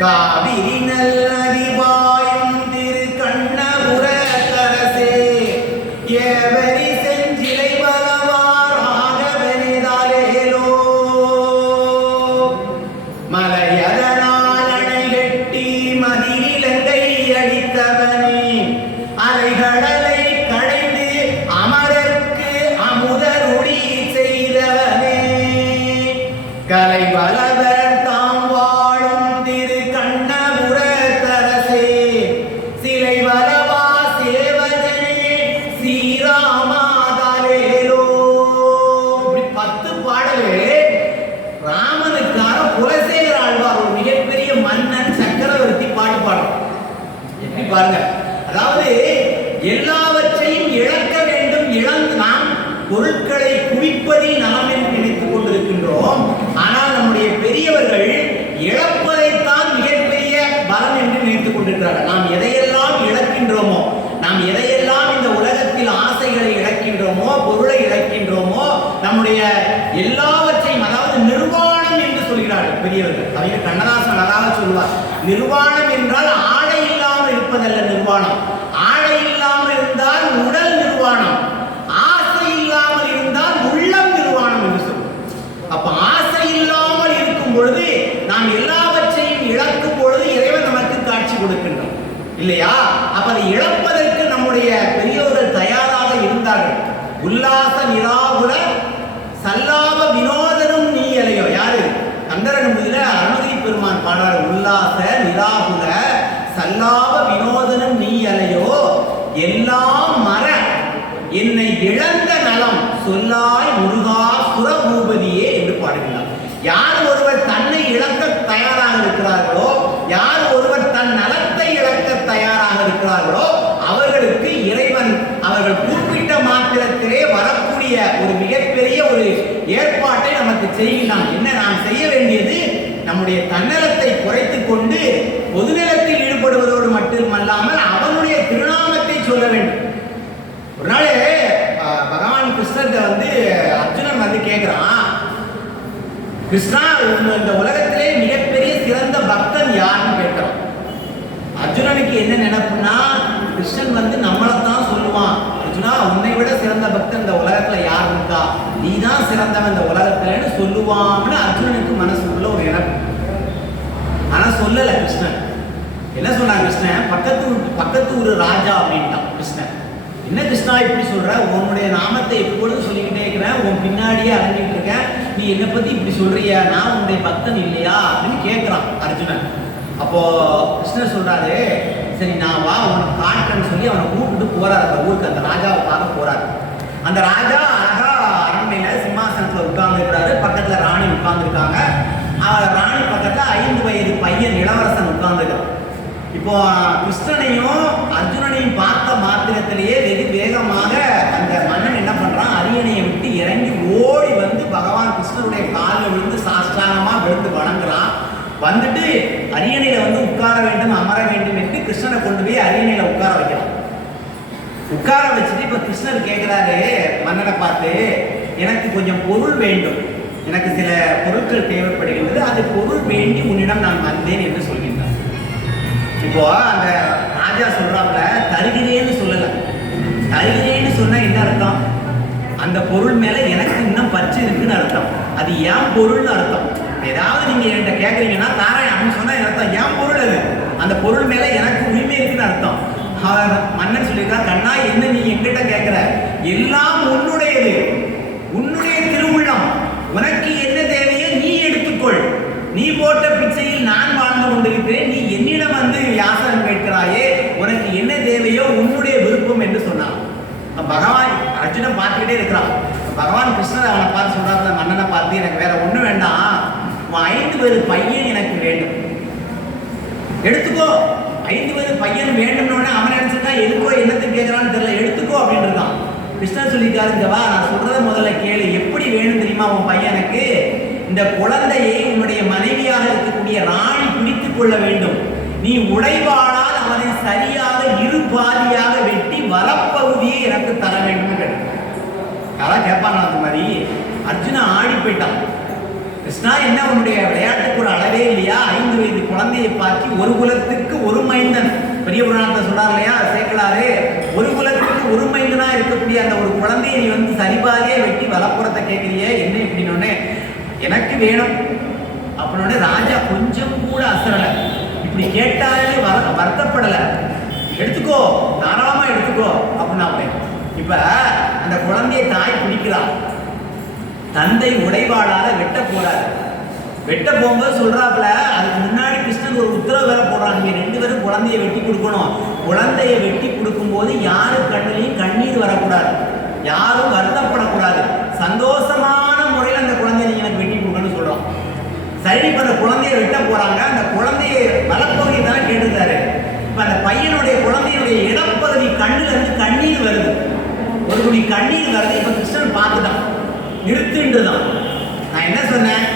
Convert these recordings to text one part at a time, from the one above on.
காவிரி நல்லதி பாயும் திரு கண்ணபுர கரசே ஏவரி செஞ்சிலை வளவார் ஆகவனிதாலேலோ மலையதனால் அணை கட்டி மதிலங்கை அடித்தவனே அலைகடலை கடைந்து அமரர்க்கு அமுதருடி செய்தவனே கலை வளவர் தாம் வாழும் திரு கண்ணபுர தரசே சிலை வளவா சேவகனே ஸ்ரீராமாதாலேலோ. இப்படி 10 பாடல்கள் ராமனுக்காக குலசேகர ஆழ்வார் ஒரு மிகப்பெரிய மன்னன் சக்கரவர்த்தி பாட்டு பாடும். எப்படி பாருங்க, அதாவது எல்லாவற்றையும் இழக்க வேண்டும், இழந்து நாம் பொருட்களை குவிப்பதில் நாம் என்று நினைத்துக் கொண்டிருக்கின்றோம். ஆனால் நம்முடைய பெரியவர்கள் இழப்பதைத்தான் மிகப்பெரிய பலம் என்று நினைத்துக் கொண்டிருக்கிறார்கள். நாம் எதையெல்லாம் இழக்கின்றோமோ, நாம் எதையெல்லாம் இந்த உலகத்தில் ஆசைகளை இழக்கின்றோமோ, பொருளை இழக்கின்றோமோ, நம்முடைய எல்லாவற்றையும், அதாவது நிர்வாணம் என்று சொல்கிறார்கள் பெரியவர்கள். கவிஞர் கண்ணதாசன் அழகாக சொல்வார், நிர்வாணம் என்றால் ஆடை இல்லாமல் இருப்பதல்ல நிர்வாணம். ஆடை இல்லாமல் இருந்தால் உடல் நிர்வாணம், ஆசை இல்லாமல் இருந்தால் உள்ளம் நிர்வாணம் என்று சொல்லுவோம். அப்ப ஆசை இல்லாமல் இருக்கும் பொழுது நாம் எல்லாவற்றையும் இழக்கும் பொழுது இறைவன் நமக்கு காட்சி கொடுக்கின்றோம் இல்லையா? அப்ப அதை இழப்பதற்கு நம்முடைய பெரியோர்கள் தயாராக இருந்தார்கள். உல்லாச நிராகுல சல்லாப வினோதனும் நீ அலையோ. யாரு? கந்தரனுமுதில அருணகிரி பெருமான் பாடுறார். உல்லாச நிராகுல சல்லாப வினோதனும் நீ அலையோ எல்லாம் மர என்னை இழந்த நலம் சொல்லாய் முருகா சுரபூபதியே என்று பாடுகிறார். யார் ஒருவர் தன்னை இழக்க தயாராக இருக்கிறார்களோ, யார் ஒருவர் தன் நலத்தை இழக்க தயாராக இருக்கிறார்களோ அவர்களுக்கு இறைவன் அவர்கள் குறிப்பிட்ட மாத்திரத்திலே வரக்கூடிய ஒரு மிகப்பெரிய ஒரு ஏற்பாட்டை நமக்கு செய்கிறான். என்ன நாம் செய்ய வேண்டியது? நம்முடைய தன்னலத்தை குறைத்துக் கொண்டு பொதுநலத்தில் ஈடுபடுவதோடு மட்டுமல்லாமல் அவனுடைய திருநாமத்தை சொல்ல வேண்டும். ஒரு நாள் பகவான் கிருஷ்ணர்கிட்ட அர்ஜுனன் கேட்கிறான், கிருஷ்ணா இந்த உலகத்திலே மிகப்பெரிய சிறந்த பக்தன் யாருன்னு கேட்கிறான். அர்ஜுனனுக்கு என்ன நினைப்புன்னா, கிருஷ்ணன் நம்மளைத்தான் சொல்லுவான், அர்ஜுனா உன்னை விட சிறந்த பக்தன் இந்த உலகத்துல யார் இருக்கா, நீ தான் சிறந்தவன் இந்த உலகத்துலன்னு சொல்லுவான்னு அர்ஜுனனுக்கு மனசுக்குள்ள ஒரு நினைப்பு. ஆனா சொல்லல கிருஷ்ணன். என்ன சொன்னான் கிருஷ்ணன்? பக்கத்து ஊரு ராஜா அப்படின்ட்டான் கிருஷ்ணன். என்ன கிருஷ்ணா இப்படி சொல்ற? உன்னுடைய நாமத்தை எப்பொழுதும் சொல்லிக்கிட்டே இருக்கிறேன், உன் பின்னாடியே அடங்கிட்டு இருக்கேன், நீ என்னை பத்தி இப்படி சொல்றிய, நான் உன்னுடைய பக்தன் இல்லையா அப்படின்னு கேட்கிறான் அர்ஜுனன். அப்போ கிருஷ்ணர் சொல்றாரு, சரி நான் வா உனக்கு காட்டுறேன்னு சொல்லி அவனை கூப்பிட்டு போறாரு அந்த ஊருக்கு. அந்த ராஜாவை பார்க்க போறாரு. அந்த ராஜா அழகா அரண்மையில சிம்மாசனத்துல உட்கார்ந்து இருக்கிறாரு. பக்கத்துல ராணி உட்கார்ந்து இருக்காங்க. ராணி பக்கத்துல 5 வயது பையன் இளவரசன் உட்கார்ந்து இருக்கான். இப்போ கிருஷ்ணனையும் அர்ஜுனனையும் பார்த்த மாத்திரத்திலேயே வெகு வேகமாக அந்த மன்னன் என்ன பண்றான், அரியணையை விட்டு இறங்கி ஓடி பகவான் கிருஷ்ணருடைய காலில் விழுந்து சாஷ்டாங்கமா விழுந்து வணங்குறான். வந்துட்டு அரியணையில உட்கார வேண்டும், அமர வேண்டும் என்று கிருஷ்ணனை கொண்டு போய் அரியணையில உட்கார வைக்கிறான். உட்கார வச்சுட்டு இப்ப கிருஷ்ணர் கேட்கிறாரு மன்னனை பார்த்து, எனக்கு கொஞ்சம் பொருள் வேண்டும், எனக்கு சில பொருட்கள் தேவைப்படுகின்றது, அது பொருள் வேண்டி உன்னிடம் நான் வந்தேன் என்று சொல்கின்றார். இப்போ அந்த ராஜா சொல்றாங்க, தருகிறேன்னு சொல்லல. தருகிறேன்னு சொன்னா என்ன அர்த்தம்? அந்த பொருள் மேல எனக்கு இன்னும் பற்று இருக்குன்னு அர்த்தம். அது ஏன் பொருள்னு அர்த்தம். ஏதாவது நீங்க என்கிட்ட கேட்கறீங்கன்னா தாரேன் அப்படின்னு சொன்னா அர்த்தம் ஏன் பொருள், அது அந்த பொருள் மேல எனக்கு உரிமை இருக்குன்னு அர்த்தம். மன்னன் சொல்லியிருக்கா, கண்ணா என்ன நீ என்கிட்ட கேட்கிற, எல்லாம் உன்னுடையது, உன்னுடைய திருவுள்ளம், உனக்கு என்ன தேவையோ நீ எடுத்துக்கொள், நீ போட்ட பிச்சையில் நான் வாழ்ந்து கொண்டிருக்கிறேன், நீ என்னிடம் யாசனம் கேட்கிறாயே, உனக்கு என்ன தேவையோ உன்னுடைய விருப்பம் என்று சொன்னான். பகவான் அர்ஜுனன் பார்த்துக்கிட்டே இருக்கிறான். பகவான் கிருஷ்ணர் அவனை பார்த்து சொல்றாரு, மன்னனை பார்த்து, எனக்கு வேற ஒண்ணு வேண்டாம், 5 வயது பையன் எனக்கு வேண்டும், எடுத்துக்கோ. 5 வயது பையன் வேண்டும்னு அவன் நினைச்சிருக்கா, எதுக்கோ என்னத்துக்கு கேட்கறான்னு தெரியல, எடுத்துக்கோ அப்படின்னு இருக்கான். கிருஷ்ணன் சொல்லிக்காருங்க, வா நான் சொல்றத முதல்ல கேளு, எப்படி வேணும் தெரியுமா உன் பையனுக்கு? இந்த குழந்தையை உன்னுடைய மனைவியாக இருக்கக்கூடிய ராணி பிடித்துக் கொள்ள வேண்டும், நீ உடைவாளால் அவனை சரியாக 2 பாதியாக வெட்டி வரப்பகுதியை எனக்கு தர வேண்டும் கேட்டான். யாரா கேட்பாங்க அந்த மாதிரி? அர்ஜுனா ஆடி போயிட்டான். கிருஷ்ணா என்ன உன்னுடைய விளையாட்டுக்கு ஒரு வரவே இல்லையா? 5 வயது குழந்தையை பார்த்து ஒரு குலத்துக்கு ஒரு மைந்தன், பெரிய புராணத்தை சொல்றாரு இல்லையா சேக்கலாரு, ஒரு குலத்துக்கு ஒரு மைந்தனா இருக்கக்கூடிய அந்த ஒரு குழந்தையை நீ வந்து சரிபாதியே வெட்டி வலப்புறத்தை கேட்கிறிய என்ன இப்படின்னு எனக்கு வேணும் அப்படின்னு ராஜா கொஞ்சம் கூட அசரல. இப்படி கேட்டாலே வருத்தப்படல. எடுத்துக்கோ, தாராளமா எடுத்துக்கோ அப்படின்னு. இப்ப அந்த குழந்தையை தாய் பிடிக்கிறார். தந்தை உடைவாளால வெட்ட போறாரு. வெட்ட போகும்போது சொல்றாப்புல, அதுக்கு முன்னாடி கிருஷ்ணன் ஒரு உத்தரவு வேற போடுறாங்க, நீங்க 2 பேரும் குழந்தைய வெட்டி கொடுக்கணும். குழந்தைய வெட்டி கொடுக்கும் போது யாரு கண்ணிலையும் கண்ணீர் வரக்கூடாது, யாரும் வருத்தப்படக்கூடாது, சந்தோஷமான முறையில் அந்த குழந்தைய நீங்க எனக்கு வெட்டி கொடுக்கணும்னு சொல்றோம். சரி, இப்ப அந்த குழந்தைய வெட்ட போறாங்க. அந்த குழந்தைய வலப்பகுதியை தானே கேட்டுருக்காரு. இப்ப அந்த பையனுடைய குழந்தையுடைய இடப்பகுதி கண்ணுல இருந்து கண்ணீர் வருது, ஒரு குடி கண்ணீர் வருது. இப்ப கிருஷ்ணன் பார்த்துட்டான், நிறுத்துன்றுதான். நான் என்ன சொன்னேன்,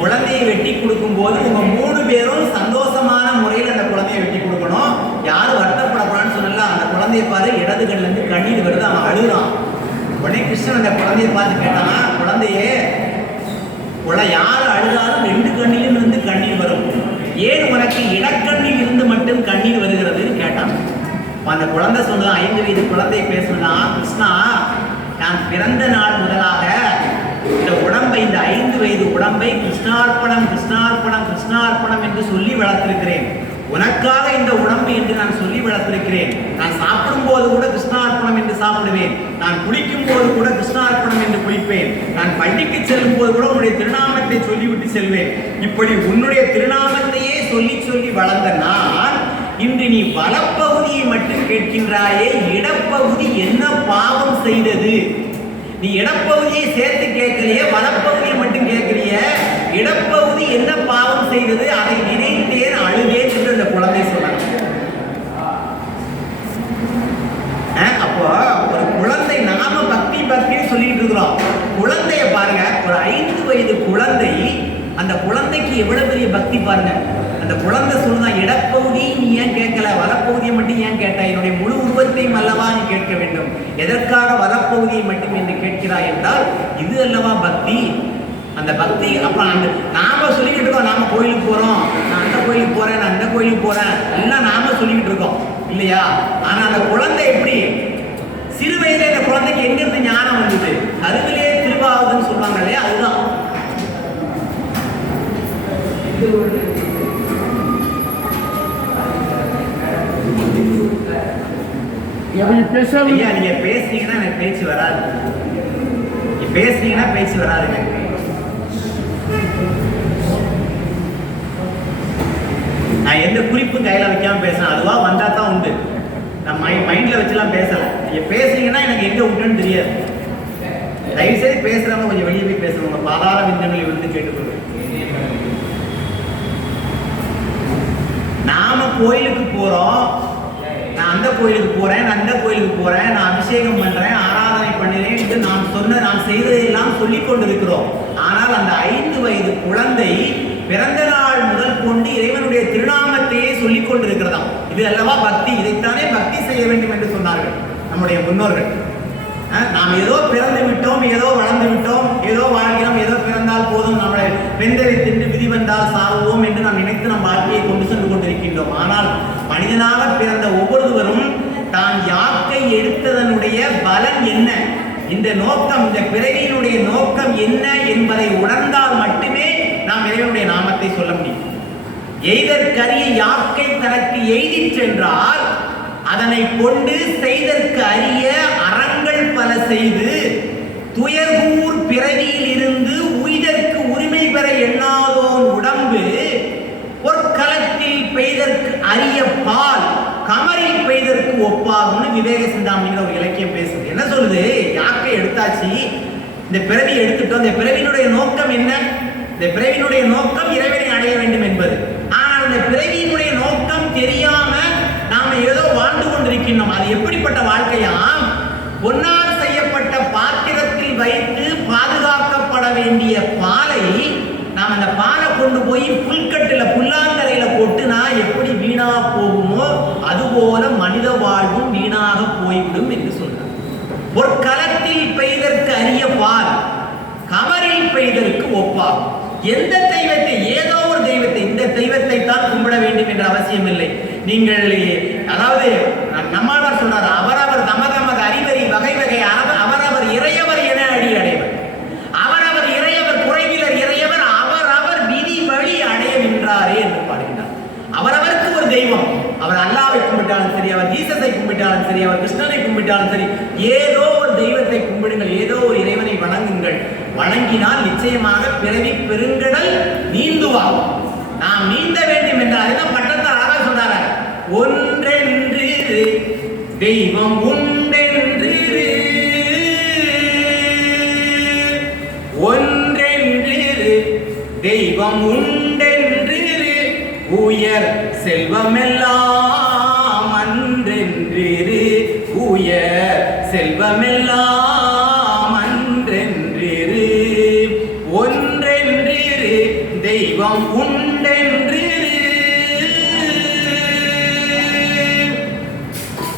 குழந்தையை வெட்டி கொடுக்கும் போது உங்க 3 பேரும் சந்தோஷமான முறையில் அந்த குழந்தையை வெட்டி கொடுக்கணும், யாரும் வருத்தப்படக்கூடாதுன்னு சொன்னல. அந்த குழந்தையை பாரு, இடது கண்ணுல இருந்து கண்ணீர் வருது, அவன் அழுகிறான். உடனே கிருஷ்ணன் அந்த குழந்தையை பார்த்து கேட்டான், குழந்தையே யாரு அழுதாலும் 2 கண்ணிலும் இருந்து கண்ணீர் வரும், ஏன் உனக்கு இடக்கண்ணில் இருந்து மட்டும் கண்ணீர் வருகிறது கேட்டான். அந்த குழந்தை சொன்னதான், 5 வயது குழந்தையை பேசுனா, கிருஷ்ணா நான் பிறந்த நாள் முதலாக இந்த உடம்பை, இந்த 5 வயது உடம்பை கிருஷ்ணார்ப்பணம் கிருஷ்ணார்ப்பணம் கிருஷ்ணார்ப்பணம் என்று சொல்லி வளர்த்திருக்கிறேன். உனக்காக இந்த உடம்பு என்று நான் சொல்லி வளர்த்திருக்கிறேன். நான் சாப்பிடும் போது கூட கிருஷ்ணார்ப்பணம் என்று சாப்பிடுவேன், நான் குளிக்கும் போது கூட கிருஷ்ணார்ப்பணம் என்று குளிப்பேன், நான் பள்ளிக்கு செல்லும் போது கூட உன்னுடைய திருநாமத்தை சொல்லிவிட்டு செல்வேன். இப்படி உன்னுடைய திருநாமத்தையே சொல்லி சொல்லி வளர்ந்த நான் இன்று நீ வலப்பகுதியை மட்டும் கேட்கின்றாயே, இடப்பகுதி என்ன பாவம் செய்தது? நீ இடப்பகுதியை சேர்த்து கேட்கறிய, வலப்பகுதியை மட்டும் கேட்கிறிய, இடப்பகுதி என்ன பாவம் செய்தது? அதை நினைத்தேன், அழுதேன் என்று அந்த குழந்தை சொன்னாங்க. அப்போ ஒரு குழந்தை, நாம பக்தி பக்தின்னு சொல்லிட்டு இருக்கிறோம், குழந்தைய பாருங்க, ஒரு 5 வயது குழந்தை, அந்த குழந்தைக்கு எவ்வளவு பெரிய பக்தி பாருங்க. அந்த குழந்தை சொல்லுதான், இடப்பகுதி நீ ஏன் கேட்கல, வலப்பகுதியை மட்டும் ஏன் கேட்ட? என்னுடைய முழு உருவத்தையும் அல்லவா நீ கேட்க வேண்டும், எதற்காக வலப்பகுதியை மட்டும் என்று கேட்கிறாய் என்றால் இது அல்லவா பக்தி. அந்த பக்தி அப்ப அந்த நாம சொல்லிக்கிட்டு இருக்கோம், நாம கோயிலுக்கு போறோம், நான் அந்த கோயிலுக்கு போறேன், நான் அந்த கோயிலுக்கு போறேன், எல்லாம் நாம சொல்லிக்கிட்டு இருக்கோம் இல்லையா? ஆனா அந்த குழந்தை எப்படி, சிறு வயதிலே அந்த குழந்தைக்கு எங்கிருந்து ஞானம் வந்தது? கருவிலே திருவாவதுன்னு சொல்லுவாங்க இல்லையா, அதுதான். ஐயா நீங்க பேசுனீங்கன்னா எனக்கு பேச்சு வராது, பேசுனீங்கன்னா பேச்சு வராது எனக்கு. நான் எந்த குறிப்பும் கையில வைக்காம பேசுறேன், அதுவா வந்தா தான் உண்டு, நான் மைண்ட்ல வச்சுலாம் பேசல. நீங்க பேசுனீங்கன்னா எனக்கு எங்க உண்டுன்னு தெரியாது. தயவுசெய்து பேசுறவங்க கொஞ்சம் வெளியே போய் பேசுறவங்க, பாதாள விந்தங்களை விழுந்து கேட்டுக்கொள்வேன். நாம கோயிலுக்கு போறோம், நான் அந்த கோயிலுக்கு போறேன், நான் அந்த கோயிலுக்கு போறேன், நான் அபிஷேகம் பண்றேன், ஆராதனை பண்ணுறேன் என்று நான் செய்ததெல்லாம் சொல்லிக் கொண்டிருக்கிறோம். ஆனால் அந்த 5 வயது குழந்தை பிறந்த நாள் முதல் கொண்டு இறைவனுடைய திருநாமத்தையே சொல்லிக் கொண்டிருக்கிறதாம். இது அல்லவா பக்தி, இதைத்தானே பக்தி செய்ய வேண்டும் என்று சொன்னார்கள் நம்முடைய முன்னோர்கள். நாம் ஏதோ பிறந்து விட்டோம், ஏதோ வளர்ந்து விட்டோம், ஏதோ வாழ்கிறோம், ஏதோ பிறந்தால் போதும், நம்மளை வெந்தரை தின்று விதி வந்தால் சாவுவோம் என்று நாம் நினைத்து நம் வாழ்க்கையை கொண்டு சென்று கொண்டிருக்கின்றோம். ஆனால் மனிதனாக பிறந்த ஒவ்வொருவரும் தான் யாக்கை எடுத்ததனுடைய பலன் என்ன, இந்த நோக்கம், இந்த பிறவியினுடைய நோக்கம் என்ன என்பதை உணர்ந்தால் மட்டுமே நாம் இறைவனுடைய நாமத்தை சொல்ல முடியும். எய்தற்கரிய யாக்கை தனக்கு எய்திச் சென்றால் அதனை கொண்டு செய்தற்கு அரிய அறங்கள் பல செய்து துயர்கூர் பிறவியில் இருந்து உய்தற்கு உரிமை பெற எண்ணாதோன் உடம்பு பொற்களத்தில் பெய்தற்கு அரிய பால் கமரில் பெய்தற்கு ஒப்பாகும்னு விவேக சிந்தாமணிங்கிற ஒரு இலக்கியம் பேசுது. என்ன சொல்லுது? யாக்கை எடுத்தாச்சு, இந்த பிறவி எடுத்துட்டோம், இந்த பிறவியினுடைய நோக்கம் என்ன? இந்த பிறவியினுடைய நோக்கம் இறைவனை அடைய வேண்டும் என்பது. ஆனால் இந்த பிறவியினுடைய நோக்கம் தெரியாம நாம ஏதோ வாழ்ந்து கொண்டிருக்கின்றோம். அது எப்படிப்பட்ட வாழ்க்கையாம்? பொன்னால் செய்யப்பட்ட பாத்திரத்தில் வைத்து பாதுகாக்கப்பட வேண்டிய பாலை நாம் அந்த பாலை கொண்டு போய் புல்கட்டுல புல்லாங்கரையில கொட்டுனா எப்படி வீணா போகுமோ அதுபோல மனித வாழ்வும் வீணாக போய்விடும் என்று சொல்றார். பொற்களத்தில் பெய்தற்கு அரிய பால் கமரில் பெய்தற்கு ஒப்பாகும். எந்த தெய்வத்தை, ஏதோ ஒரு தெய்வத்தை, நீங்கள் அதாவது நம்மாழ்வார் சொல்றாரு, அவரவர் தமது அறிவறி வகை வகை அவரவர் இறையவர் என அடி அடைவர். அவரவர் இறையவர் குறைவிலர் இறையவர் அவரவர் விதி வழி அடைய நின்றாரே என்று பாடுகின்றார். அவரவருக்கு ஒரு தெய்வம். அவர் அல்லாவை கும்பிட்டாலும் சரி, அவர் ஈசத்தை கும்பிட்டாலும் சரி, அவர் கிருஷ்ணனை கும்பிட்டாலும் சரி, ஏதோ ஒரு தெய்வத்தை கும்பிடுங்கள், ஏதோ ஒரு இறைவனை வணங்குங்கள். வணங்கினால் நிச்சயமாக பிறவி பெருங்கடல் நீந்துவாகும். நாம் நீந்த வேண்டும் என்றால் அதுதான் பட்டத்தாராக சொல்றாரு. ஒன்றென்று தெய்வம் உண்டென்று, ஒன்றென்று தெய்வம் உண்டென்று, உயர் செல்வமெல்லாம் அன்றென்று, உயர் செல்வமெல்லாம் அன்றென்று, ஒன்றென்று தெய்வம் உண்டென்று,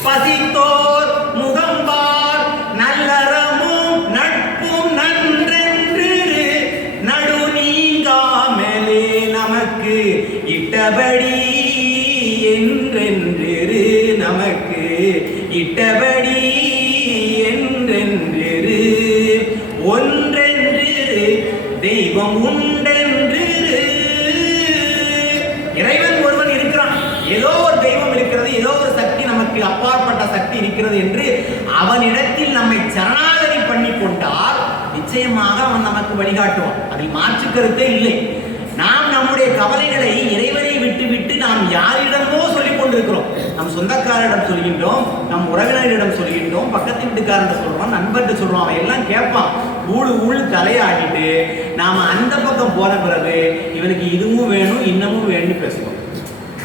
பசித்தோர் முகம்பார் நல்லறமும் நட்பும் நன்றென்று, நடு நீங்காமலே நமக்கு இட்டபடி என்றென்று, நமக்கு இட்டபடி என்றென்று, ஒன்றென்று தெய்வம் உண்டென்று. இறைவன் ஒருவன் இருக்கிறான், ஏதோ ஒரு தெய்வம் இருக்கிறது, ஏதோ ஒரு சக்தி நமக்கு அப்பாற்பட்ட சக்தி இருக்கிறது என்று அவனிடத்தில் நம்மை சரணாகதி பண்ணி கொண்டால் நிச்சயமாக அவன் நமக்கு வழிகாட்டுவான். அதில் மாற்று கருத்தே இல்லை. நாம் நம்முடைய கவலைகளை இறைவனை விட்டு விட்டு நாம் யாரிடமோ சொல்லிக் கொண்டிருக்கிறோம். நம் சொந்தக்காரரிடம் சொல்கின்றோம், நம் உறவினரிடம் சொல்கின்றோம், பக்கத்து வீட்டுக்காரன் சொல்றோம், நண்பர்கிட்ட சொல்றோம். அவன் எல்லாம் கேட்பான், ஊழு தலையாகிட்டு நாம அந்த பக்கம் போன பிறகு இவனுக்கு இதுவும் வேணும் இன்னமும் வேணும்னு பேசுவோம்.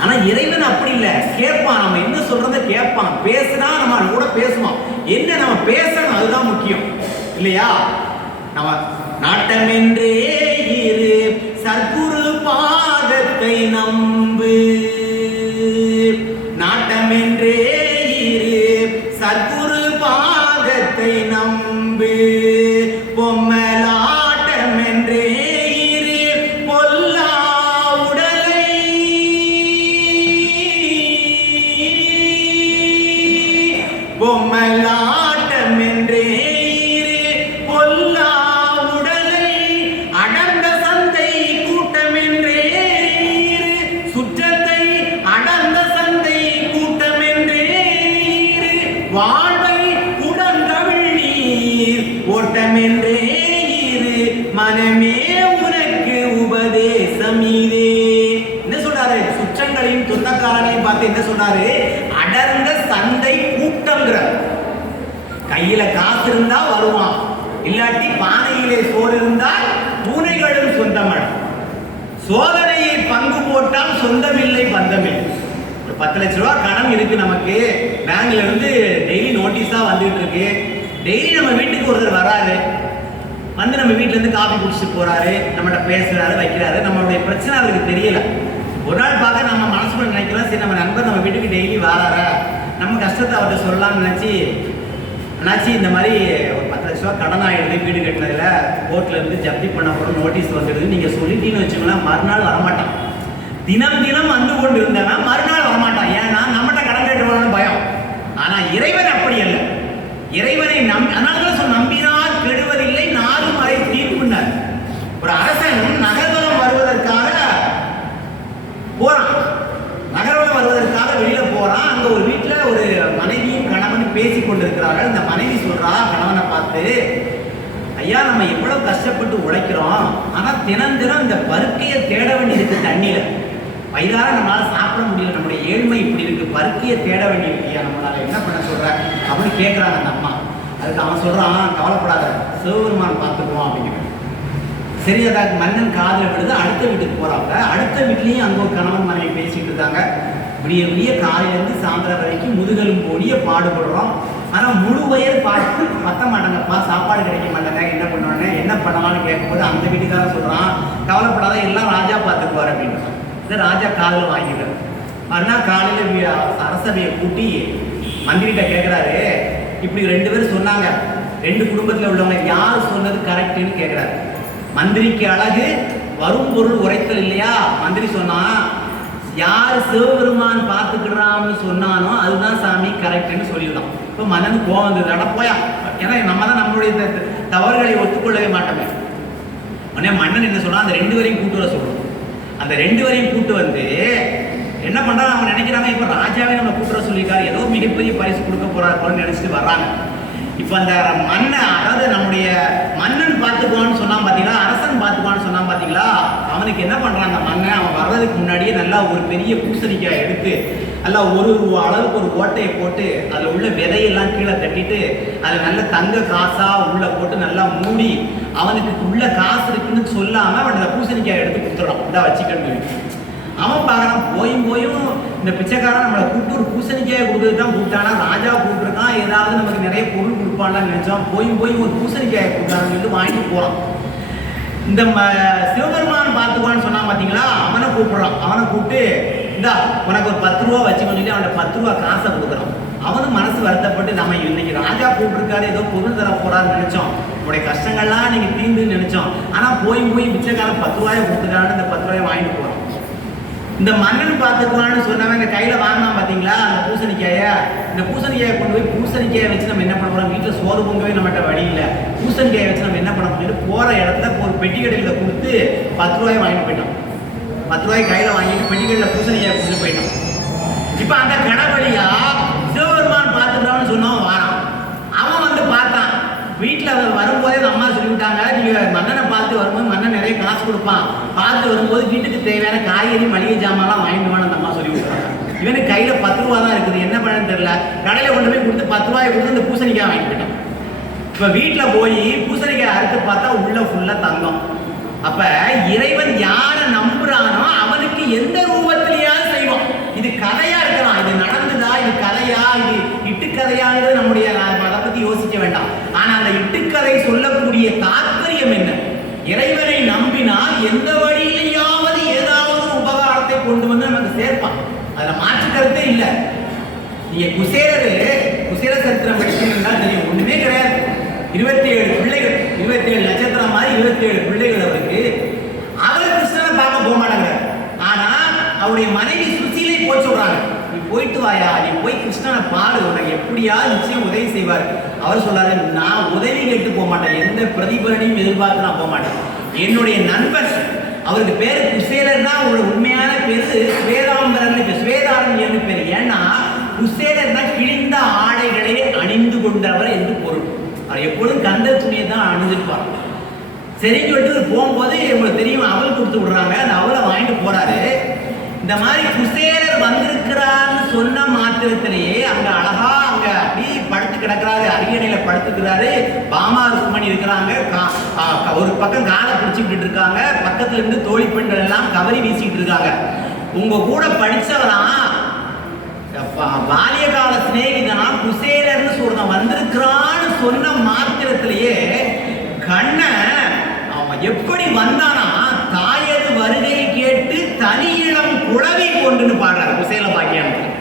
ஆனா இறைவன் அப்படி இல்லை, கேட்பான். நம்ம என்ன சொல்றத கேட்பான், பேசுனா நம்ம கூட பேசுவோம். என்ன நம்ம பேசணும் அதுதான் முக்கியம் இல்லையா? நம்ம நாட்டமென்றே இரு சற்குரு பாதத்தை நம்பு, நாட்டமென்றே இரு சற்குரு பாதத்தை நம்பு, பொம்மலாட்டமென்றே இரு பொல்லா உடலை, பொம்மலாட்டமென்றே இரு பொல்லா உடலை, அடர்ந்த சந்தை கூட்டமென்றே இரு சுற்றத்தை, அடர்ந்த சந்தை கூட்டமென்றே இரு வாழ்வை, குடந்தமிழ் நீர் ஓட்டமென்றே இரு மனமே உனக்கு உபதேசம் இதே. என்ன சொல்றாரு? சுற்றங்களையும் சொந்தக்காரனையும் பார்த்து என்ன சொல்றாரு? அடர்ந்த சந்தை கூட்டம்ங்கிற. கையில காசு இருந்தா வருவான், இல்லாட்டி பானையிலே சோறு இருந்தால் பூனைகளும் சொந்தமட. சோதனையை பங்கு போட்டால் சொந்தமில்லை பந்தமில்லை. ஒரு 10 லட்ச ரூபா கடன் இருக்கு நமக்கு, பேங்க்ல இருந்து டெய்லி நோட்டீஸா வந்துட்டு இருக்கு. டெய்லி நம்ம வீட்டுக்கு ஒருத்தர் வராரு, வந்து நம்ம வீட்டுல இருந்து காபி குடிச்சிட்டு போறாரு, நம்மகிட்ட பேசுறாரு வைக்கிறாரு. நம்மளுடைய பிரச்சனை அவருக்கு தெரியல. ஒரு நாள் பார்க்க நம்ம மனசுக்குள்ள நினைக்கலாம், சரி நம்ம நண்பர் நம்ம வீட்டுக்கு டெய்லி வராரா, நம்ம கஷ்டத்தை அவர்கிட்ட சொல்லலாம்னு நினைச்சு, அண்ணாச்சி இந்த மாதிரி ஒரு 10 லட்ச ரூபா கடன் ஆயிடுது, வீடு கட்டினதுல கோர்ட்ல இருந்து ஜப்தி பண்ண போறோம் நோட்டீஸ் வந்துடுது, நீங்க சொல்லிட்டீங்கன்னு வச்சுக்கலாம், மறுநாள் வரமாட்டான். தினம் தினம் வந்து கொண்டு இருந்தவன் மறுநாள் வரமாட்டான். ஏன்னா நம்மகிட்ட கடன் கேட்டு பயம். ஆனா இறைவன் அப்படி அல்ல. இறைவனை அதனால நம்பினார் கெடுவதில்லை, நாளும் அதை தீர்ப்புனார். ஒரு அரசன் நகர்வலம் வருவதற்காக போறான், நகர்வலம் வருவதற்காக வெளியில போறான். அங்க ஒரு வீட்டுல ஒரு மனைவியும் கணவன் பேசி கொண்டிருக்கிறார்கள். இந்த மனைவி சொல்றா கணவனை பார்த்து, ஐயா நம்ம எவ்வளவு கஷ்டப்பட்டு உழைக்கிறோம், ஆனா தினம் தினம் இந்த பருக்கையை தேட வேண்டியிருக்கு தண்ணியில, வயிறார நம்மளால சாப்பிட முடியல, நம்முடைய ஏழ்மை இப்படி இருக்கு, பருக்கையை தேட வேண்டியிருக்கியா, நம்மளால என்ன பண்ண சொல்ற அப்படின்னு கேட்கிறாங்க அந்த அம்மா. அதுக்கு அவன் சொல்றான், கவலைப்படாத சிவபெருமான் பார்த்துக்குவான் அப்படிங்கிற. சரி, அதாவது மன்னன் காதில் விடுது. அடுத்த வீட்டுக்கு போறாங்க. அடுத்த வீட்லயும் அங்க ஒரு கணவன் மனைவி பேசிட்டு இருக்காங்க. விடிய விடிய காலையிலேருந்து சாயந்தரம் வரைக்கும் முதுகலும் போடிய பாடுபடுறோம். ஆனா முழு வயது பாட்டு பத்த மாட்டாங்கப்பா, சாப்பாடு கிடைக்க மாட்டாங்க, என்ன பண்ணுவானே என்ன பண்ணலாம்னு கேட்கும்போது அந்த வீட்டுக்காரன் சொல்றான், கவலைப்படாத எல்லாம் ராஜா பார்த்துக்குவார் அப்படின்னு. இந்த ராஜா காதில் வாங்கிடுறாரு. மறுநாள் காலையில அரசவையை கூட்டி மந்திரிகிட்ட கேட்கிறாரு, இப்படி 2 பேரும் சொன்னாங்க, 2 குடும்பத்தில் உள்ளவங்க யார் சொன்னது கரெக்டுன்னு கேட்கிறாரு. மந்திரிக்கு அழகு வரும் பொருள் உரைத்தல் இல்லையா? மந்திரி சொன்னா, யார் சிவபெருமான் பார்த்துக்கிறான்னு சொன்னானோ அதுதான் சாமி கரெக்டுன்னு சொல்லிடலாம். இப்போ மன்னன் கோவம் வந்தது, அட போயா, ஏன்னா நம்ம தான் நம்மளுடைய தவறுகளை ஒத்துக்கொள்ளவே மாட்டோமே. உடனே மன்னன் என்ன சொல்றான், அந்த 2 பேரையும் கூட்டு வர சொல்றோம். அந்த 2 பேரையும் கூட்டு வந்து என்ன பண்றாங்க, அவங்க நினைக்கிறாங்க இப்போ ராஜாவே நம்ம கூட்டுற சொல்லியிருக்காரு, ஏதோ மிகப்பெரிய பரிசு கொடுக்க போறாருன்னு நினைச்சிட்டு வர்றாங்க. இப்போ அந்த மன்னன், அதாவது நம்முடைய மன்னன் பார்த்துக்குவான்னு சொன்னான் பார்த்தீங்களா, அரசன் பார்த்துக்குவான்னு சொன்னான் பார்த்தீங்களா, அவனுக்கு என்ன பண்ணுறான் அந்த மன்னன், அவன் வர்றதுக்கு முன்னாடியே நல்லா ஒரு பெரிய பூசணிக்காய் எடுத்து நல்லா ஒரு அளவுக்கு ஒரு ஓட்டையை போட்டு அதில் உள்ள விதையெல்லாம் கீழே தட்டிட்டு அதில் நல்ல தங்க காசாக உள்ளே போட்டு நல்லா மூடி அவனுக்கு உள்ள காசு இருக்குன்னு சொல்லாமல் அவன் அந்த பூசணிக்காய் எடுத்து கொடுத்துட்றான், இதை வச்சுக்கன்னு சொல்லி. அவன் பார்க்குறான், போயும் இந்த பிச்சைக்காரன் நம்மளை கூப்பிட்டு ஒரு பூசணிக்காயை கொடுக்குறது தான் கூப்பிட்டானா, ராஜா கூப்பிட்டுருக்கான், ஏதாவது நமக்கு நிறைய பொருள் கொடுப்பான்னு நினச்சான். போய் ஒரு பூசணிக்காயை கொடுத்தான்னு சொல்லிட்டு வாங்கிட்டு போகிறான். இந்த சிவபெருமான் பார்த்துக்குவான்னு சொன்னான் பார்த்தீங்களா, அவனை கூப்பிட்றான். அவனை கூப்பிட்டு இந்தா உனக்கு ஒரு 10 ரூபா வச்சுக்கணும்னு சொல்லி அவன்கிட்ட 10 ரூபா காசை கொடுக்குறான். அவனும் மனசு வருத்தப்பட்டு, நம்ம இன்னைக்கு ராஜா கூப்பிட்டுருக்காரு, ஏதோ பொருள் தர போறான்னு நினைச்சோம், உங்களுடைய கஷ்டங்கள்லாம் நீங்க தீர்ந்துன்னு நினைச்சோம். ஆனா போய் பிச்சைக்காரன் 10 ரூபாயை கொடுத்துட்டான்னு இந்த 10 ரூபாயை வாங்கிட்டு போறான். இந்த மன்னன் பார்த்துக்குவான்னு சொன்னவன் இந்த கையில வாங்கினான் பார்த்தீங்களா அந்த பூசணிக்காயை, இந்த பூசணிக்காயை கொண்டு போய் பூசணிக்காயை வச்சு நம்ம என்ன பண்ண போறோம், வீட்டில் சோறு பொங்கவே நம்மகிட்ட வழி இல்லை, பூசணிக்காயை வச்சு நம்ம என்ன பண்ண போறோம், போற இடத்துல ஒரு பெட்டி கடையில் கொடுத்து 10 ரூபாயை வாங்கிட்டு போயிட்டோம். 10 ரூபாய் கையில வாங்கிட்டு பெட்டிகளில் பூசணிக்காயை கொடுத்து போயிட்டோம். இப்ப அந்த கடவுளியா சிவபெருமான் பார்த்துட்டான்னு சொன்னவன் வாரான். அவன் வந்து பார்த்தான், வீட்டில் அவர் வரும்போதே அந்த அம்மா சொல்லிவிட்டாங்க, நீங்க மன்னனை பார்த்து வரும்போது மன்னன் நிறைய காசு கொடுப்பான், பார்த்து வரும்போது வீட்டுக்கு தேவையான காய்கறி மளிகை ஜாமான்லாம் வாங்கிட்டு வான்னு அந்த அம்மா சொல்லி விட்டாங்க. இவனுக்கு கையில 10 ரூபா தான் இருக்குது, என்ன பண்ணன்னு தெரியல, கடையில கொண்டு போய் கொடுத்து 10 ரூபாய் கொடுத்து இந்த பூசணிக்காய் வாங்கிட்டு போயிட்டான். இப்ப வீட்டில் போய் பூசணிக்காய் அறுத்து பார்த்தா உள்ள ஃபுல்லா தங்கம். அப்ப இறைவன் யாரை நம்புறானோ அவனுக்கு எந்த ரூபத்திலேயாவது செய்வான். இது கதையா இருக்கலாம், இது நடந்துதா, இது கதையா, இது இட்டுக்கதையாங்கிறது நம்முடைய அதை பத்தி யோசிக்க வேண்டாம். ஆனா அந்த இட்டுக்கதை சொல்லக்கூடிய தாற்பயம் என்ன, இறைவனை நம்பினால் எந்த வழியிலேயாவது ஏதாவது உபகாரத்தை கொண்டு வந்து நமக்கு சேர்ப்பான், அதுல மாற்று கருத்தே இல்லை. நீங்க குசேல சரித்திரம் படிச்சீங்கன்னா தெரியும், ஒண்ணுமே கிடையாது, 27 பிள்ளைகள், 27 நட்சத்திரம் மாதிரி 27 பிள்ளைகள் அவருக்கு. அவர் கிருஷ்ணனை பார்க்க போக மாட்டாங்க. ஆனா அவருடைய மனைவி சுசீலை போய் சொல்றாங்க, நீ போயிட்டு வாயா, நீ போய் கிருஷ்ணனை பாடு, உனக்கு எப்படியா நிச்சயம் உதவி செய்வார். அவர் சொல்றாரு, நான் உதவி கேட்டு போக மாட்டேன், எந்த பிரதிபலனையும் எதிர்பார்த்து நான் போக மாட்டேன். என்னுடைய நண்பர், அவருக்கு பேரு குசேலர்னா அவரோட உண்மையான பேரு ஸ்வேதாம்பரன், ஸ்வேதாரண்யன்னு பேரு. ஏன்னா குசேலர்னா கிழிந்த ஆடைகளை அணிந்து கொண்டவர் என்று பொருள். அவர் எப்பொழுதும் கந்த துணியை தான் அணிஞ்சிருப்பார். சரின்னு சொல்லிட்டு போகும்போது உங்களுக்கு தெரியும், அவள் கொடுத்து விடுறாங்க, அந்த அவளை வாங்கிட்டு போறாரு. இந்த மாதிரி குசேலர் வந்திருக்கிறான்னு சொன்ன மாத்திரத்திலேயே அங்க அழகா அங்க அப்படி படுத்து கிடக்கிறாரு, அரியணையில படுத்துக்கிறாரு. பாமா ருக்மணி இருக்கிறாங்க, ஒரு பக்கம் காலை பிடிச்சிக்கிட்டு இருக்காங்க, பக்கத்துல இருந்து தோழி பெண்கள் எல்லாம் கவரி வீசிக்கிட்டு இருக்காங்க. உங்க கூட படிச்சவரா பாலிய கால சிநேகிதனா குசேலர்னு சொல்றான், வந்திருக்கிறான்னு சொன்ன மாத்திரத்திலேயே கண்ணன் அவன் எப்படி வந்தானா, தாயது வருகை கேட்டு தனி இளம் குழவி கொண்டுன்னு பாடுறாரு குசேல பாக்கியானத்துல.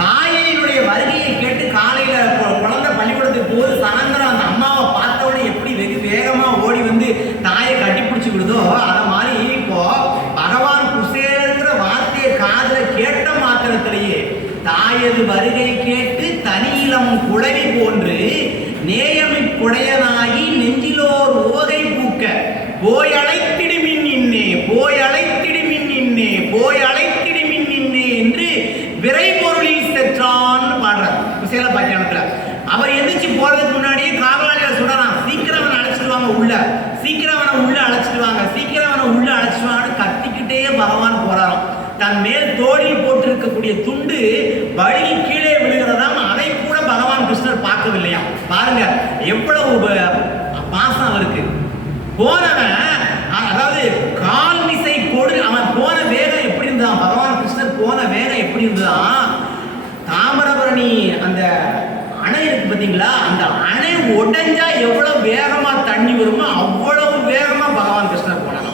தாயினுடைய வருகையை கேட்டு காலையில குழந்தை பள்ளிக்கூடத்துக்கு போது சாயந்தரம் அந்த அம்மாவை பார்த்தவொடனே எப்படி வெகு வேகமா ஓடி வந்து தாயை கட்டி பிடிச்சுக்கிடுதோ, அத மாதிரி இப்போ பகவான் குசேலங்கிற வார்த்தையை காதுல கேட்ட மாத்திரத்திலேயே தாயது வருகை கேட்டு தனியிலம் குழவி போன்று நேயமிப்புடையனாகி நெஞ்சிலோர் ஓகை பூக்க போய் அழைத்திடுமின் நின்னே, போய் அழைத்திடுமின் நின்னே, போய் அழைத்திடுமின் நின்னே என்று விரைபொருளில் சென்றான்னு பாடுறார் குசேல பாக்கியானத்துல. அவர் எந்திரிச்சு போறதுக்கு முன்னாடியே காவலாளிகள் சொல்றான், சீக்கிரம் அவனை அழைச்சிட்டு வாங்க உள்ள, சீக்கிரம் அவனை உள்ள அழைச்சிட்டு வாங்க, சீக்கிரம் அவனை உள்ள அழைச்சிட்டு வாங்கன்னு கத்திக்கிட்டே பகவான் போறாராம். தன் மேல் தோளில் போட்டு இருக்கக்கூடிய துண்டு வழி கீழே விழுகிறதாம், அதை கூட பகவான் கிருஷ்ணர் பார்க்கவில்லையா. பாருங்க எவ்வளவு பாசம் அவருக்கு. போனவன் அதாவது கால் மிசை கொடு, அவன் போன வேகம் எப்படி இருந்தான், பகவான் கிருஷ்ணர் போன வேகம் எப்படி இருந்தான், தாமிரபரணி அந்த அணை இருக்கு பார்த்தீங்களா, அந்த அணை உடைஞ்சா எவ்வளவு வேகமா தண்ணி வருமோ அவ்வளவு வேகமா பகவான் கிருஷ்ணர் போனான்.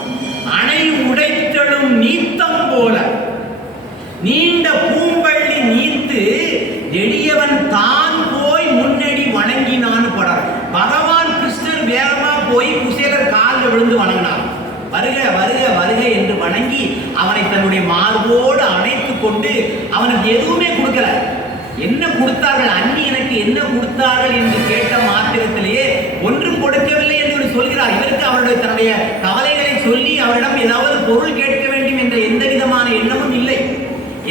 அணை உடைத்தெழும் நீத்தம் போல நீண்ட பூம்பள்ளி நீத்து எளியவன் தான் போய் முன்னடி வணங்கினான்னு படார். பகவான் கிருஷ்ணர் வேகமா போய் குசேலர் காலில் விழுந்து வணங்கினார். வருக வருக வருக என்று வணங்கி அவனை தன்னுடைய மார்போடு அணை அவனுக்கு எதுவுமே கொடுக்கல. என்ன கொடுத்தார்கள், அண்ணி எனக்கு என்ன கொடுத்தார்கள் என்று கேட்ட மாத்திரத்திலேயே ஒன்றும் கொடுக்கவில்லை என்று சொல்கிறார். இதற்கு அவருடைய தன்னுடைய கவலைகளை சொல்லி அவரிடம் ஏதாவது பொருள் கேட்க வேண்டும் என்ற எந்த விதமான எண்ணமும் இல்லை.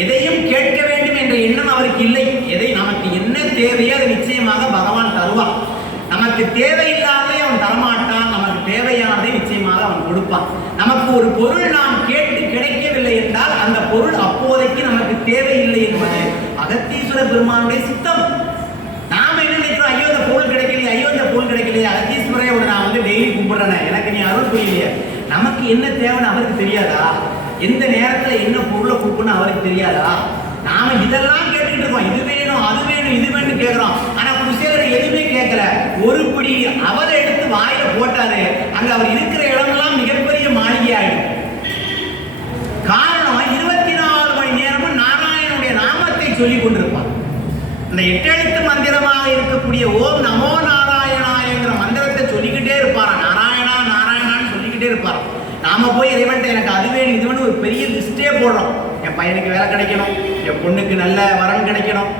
எதையும் கேட்க வேண்டும் என்ற எண்ணம் அவருக்கு இல்லை. எதை நமக்கு என்ன தேவையோ அதை நிச்சயமாக பகவான் தருவான். நமக்கு தேவையில்லாததை அவன் தரமாட்டான், நமக்கு தேவையானதை நிச்சயமாக அவன் கொடுப்பான். நமக்கு ஒரு பொருள் நாம் கேட்டு கிடைக்கவில்லை என்றால் அந்த பொருள் அப்போதைக்கு நமக்கு தேவையில்லை என்பது அகத்தீஸ்வர பெருமானுடைய சித்தம். நாம என்ன நினைக்கிறோம், ஐயோ இந்த பொருள் கிடைக்கலையே, ஐயோ இந்த பொருள் கிடைக்கலையே, அகத்தீஸ்வரையோட நான் வந்து டெய்லி கும்பிடுறேன், எனக்கு நீ அருள் புரியலையே. நமக்கு என்ன தேவைன்னு அவருக்கு தெரியாதா? எந்த நேரத்துல என்ன பொருளை கொடுக்கணும் அவருக்கு தெரியாதா? நாம இதெல்லாம் கேட்டுட்டு இருக்கோம், இது வேணும் அது வேணும் இது வேணும் கேட்கிறோம். ஆனா குசேலர் எதுவுமே கேட்கல. ஒரு பிடி அவரை எடுத்து வாயில போட்டாரு, அங்க அவர் இருக்கிற இடமெல்லாம் மிகப்பெரிய மாளிகை ஆயிடும். காரணம் 24 மணி நேரமும் நாராயணனுடைய நாமத்தை சொல்லிக் கொண்டிருப்பான். இந்த 8 எழுத்து மந்திரமாக இருக்கக்கூடிய ஓம் நமோ நாராயணாயங்கிற மந்திரத்தை சொல்லிக்கிட்டே இருப்பாரா. நாராயணா நாராயணான்னு சொல்லிக்கிட்டே இருப்பாராம். நாம போய் இறைவன்ட்ட எனக்கு அது வேணும் இது வேணும் ஒரு பெரிய லிஸ்டே போடுறோம். என் பையனுக்கு வேலை கிடைக்கணும், என் பொண்ணுக்கு நல்ல வரன் கிடைக்கணும்,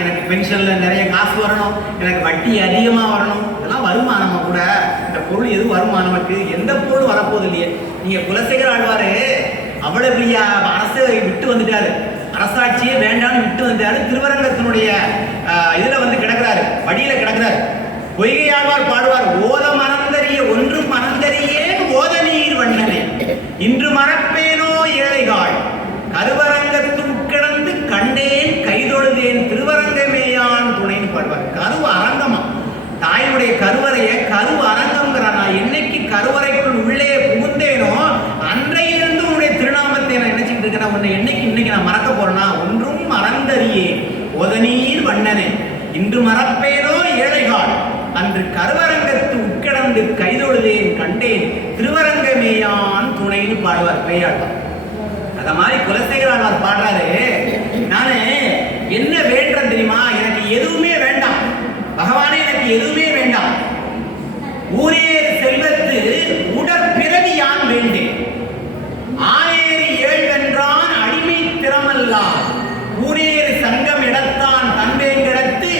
எனக்கு பென்ஷன்ல நிறைய காசு வரணும், எனக்கு வட்டி அதிகமா வரணும். இதெல்லாம் வருமானமா கூட? இந்த பொருள் எது வருமா? நமக்கு எந்த பொருள் வரப்போகுது இல்லையே. நீங்க குலசேகர ஆழ்வாரு அவ்வளவு பெரிய அரசை விட்டு வந்துட்டாரு, அரசாட்சியே வேண்டாம்னு விட்டு வந்தாரு. திருவரங்கத்தினுடைய இதுல வந்து கிடக்கிறாரு, வடியில கிடக்கிறாரு. பொய்கை ஆழ்வார் பாடுவார், ஓத மறந்தறிய ஒன்று மறந்தறியே ஓத நீர் வண்ணனே இன்று மறப்பேனோ ஏழைகாள் கருவரங்கத்து உட்கிடந்து கண்டேன் கைதொழுதேன் திருவரங்கமேயான் துணைன்னு பாடுவார். கருவ அரங்கமா, தாயுடைய கருவறைய கருவ அரங்கம்ங்கிறார். நான் என்னைக்கு கருவறைக்குள் உள்ளே புகுந்தேனோ அன்றையிலிருந்து உன்னுடைய திருநாமத்தை நான் நினைச்சிட்டு இருக்கிறேன். உன்னை என்னைக்கு இன்னைக்கு நான் மறக்க போறேன்னா ஒன்றும் மறந்தறியே ஓதநீர் வண்ணனே இன்று மறப்பேனோ ஏழைகாள் அன்று கருவரங்கத்து உட்கிடந்து கைதொழுதேன் கண்டேன் திருவரங்கமேயான் துணைன்னு பாடுவார் பேயாட்டம். அத மாதிரி குலசேகர ஆழ்வார் பாடுறாரு, நானு என்ன வேண்டேன் தெரியுமா? எனக்கு எதுவுமே வேண்டாம் பகவானே, எனக்கு எதுவுமே வேண்டாம். ஊரேறு செல்வத்து உடற்பிறவி யான் வேண்டேன், ஆரேறு ஏழ்வென்றான் அடிமை திறமல்லான் ஊரேறு சங்கம் இடத்தான் தன்வேங்கிடத்து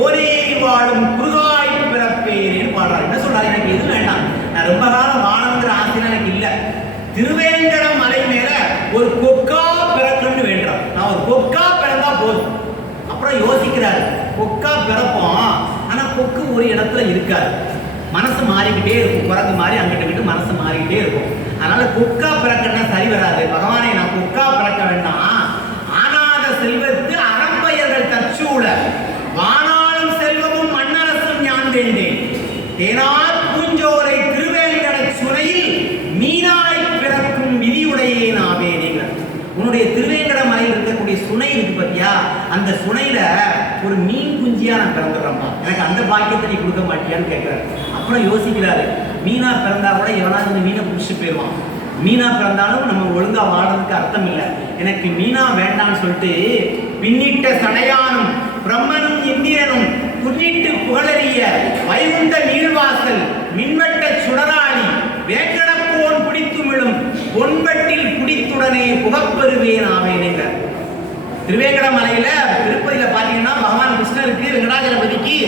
ஓரேறி வாழும் குருகாய் பிறப்பேன்னு பாடுறாரு. என்ன சொல்றாரு? எனக்கு எதுவும் வேண்டாம், நான் ரொம்ப காலம் வாழங்கிற ஆசை எனக்கு இல்லை. திருவேங்கட மலை மேல ஒரு கொக்கா பிறக்கணும்னு வேண்டாம், நான் ஒரு கொக்கா பிறந்தா போதும். அப்புறம் யோசிக்கிறாரு, கொக்கா பிறப்போம் ஆனா கொக்கு ஒரு இடத்துல இருக்காது, மனசு மாறிக்கிட்டே இருக்கும். குரங்கு மாதிரி அங்கிட்டு மனசு மாறிக்கிட்டே இருக்கும். அதனால கொக்கா பிறக்கன்னா சரி வராது. பகவானை நான் கொக்கா பிறக்க வேண்டாம், ஆனாத செல்வத்து அறம்பயர்கள் தற்சூழ வானாளும் செல்வமும் மண்ணரசும் ஞான் வேண்டேன் தேனார் பூஞ்சோலை திருவேங்கட சுனையில் மீனாய் பிறக்கும் விதியுடையே நாவே. நீங்கள் உன்னுடைய திருவேங்கட மலையில் இருக்கக்கூடிய சுனை இருக்கு பத்தியா, அந்த சுனையில ஒரு மீன் குஞ்சியா நான் பிறந்துடுறேன்ப்பா, எனக்கு அந்த பாக்கியத்தை நீ கொடுக்க மாட்டியான்னு கேட்கிறாரு. அப்புறம் யோசிக்கிறாரு, மீனா பிறந்தா கூட எவனாவது இந்த மீனை பிடிச்சிட்டு போயிடுவான், மீனா பிறந்தாலும் நம்ம ஒழுங்கா வாழறதுக்கு அர்த்தம் இல்லை, எனக்கு மீனா வேண்டாம்னு சொல்லிட்டு பின்னிட்ட சடையானும் பிரம்மனும் இந்திரனும் புன்னிட்டு புகழறிய வைகுந்த நீள்வாசல் மின்வட்ட சுடராளி வேங்கடப்போன் பிடித்துமிழும் பொன்பட்டில் குடித்துடனே புகப்பெறுவேன் ஆவேனுங்க. திருவேங்கட மலையில திருப்பதியில பாத்தீங்கன்னா பகவான் கிருஷ்ணருக்கு வெங்கடாஜலபதிக்கு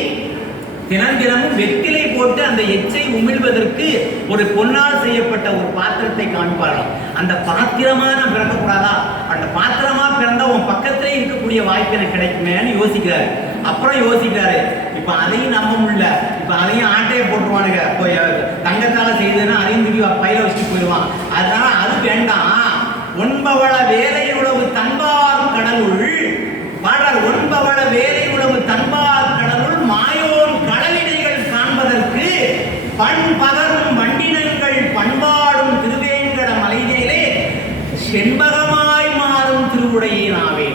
தினமும் வெற்றிலை போட்டு அந்த எச்சை உமிழ்வதற்கு ஒரு பொன்னால் செய்யப்பட்ட ஒரு பாத்திரத்தை காண்பார்கள். அந்த பாத்திரமான பிறக்கக்கூடாதா? அந்த பாத்திரமா பிறந்தா உன் பக்கத்திலே இருக்கக்கூடிய வாய்ப்பு எனக்கு கிடைக்குமேன்னு யோசிக்கிறாரு. அப்புறம் யோசிக்கிறாரு, இப்ப அதையும் நம்ப முடியல, இப்ப அதையும் ஆட்டையை போட்டுருவானுங்க, தங்கத்தால செய்ததுன்னா அதையும் திரும்பி பயில வச்சுட்டு போயிடுவான். அதனால அது வேண்டாம், ஒன்பவள வேலை உழவு தன்பார் கடலுள் பாடுறார். ஒன்பவள வேலை உழவு தன்பார் கடலுள் மாயோன் கடலிடைகள் காண்பதற்கு பண் பதரும் வண்டினங்கள் பண்பாடும் திருவேங்கட மலையிலே செண்பகமாய் மாறும் திருவுடையே நாவே.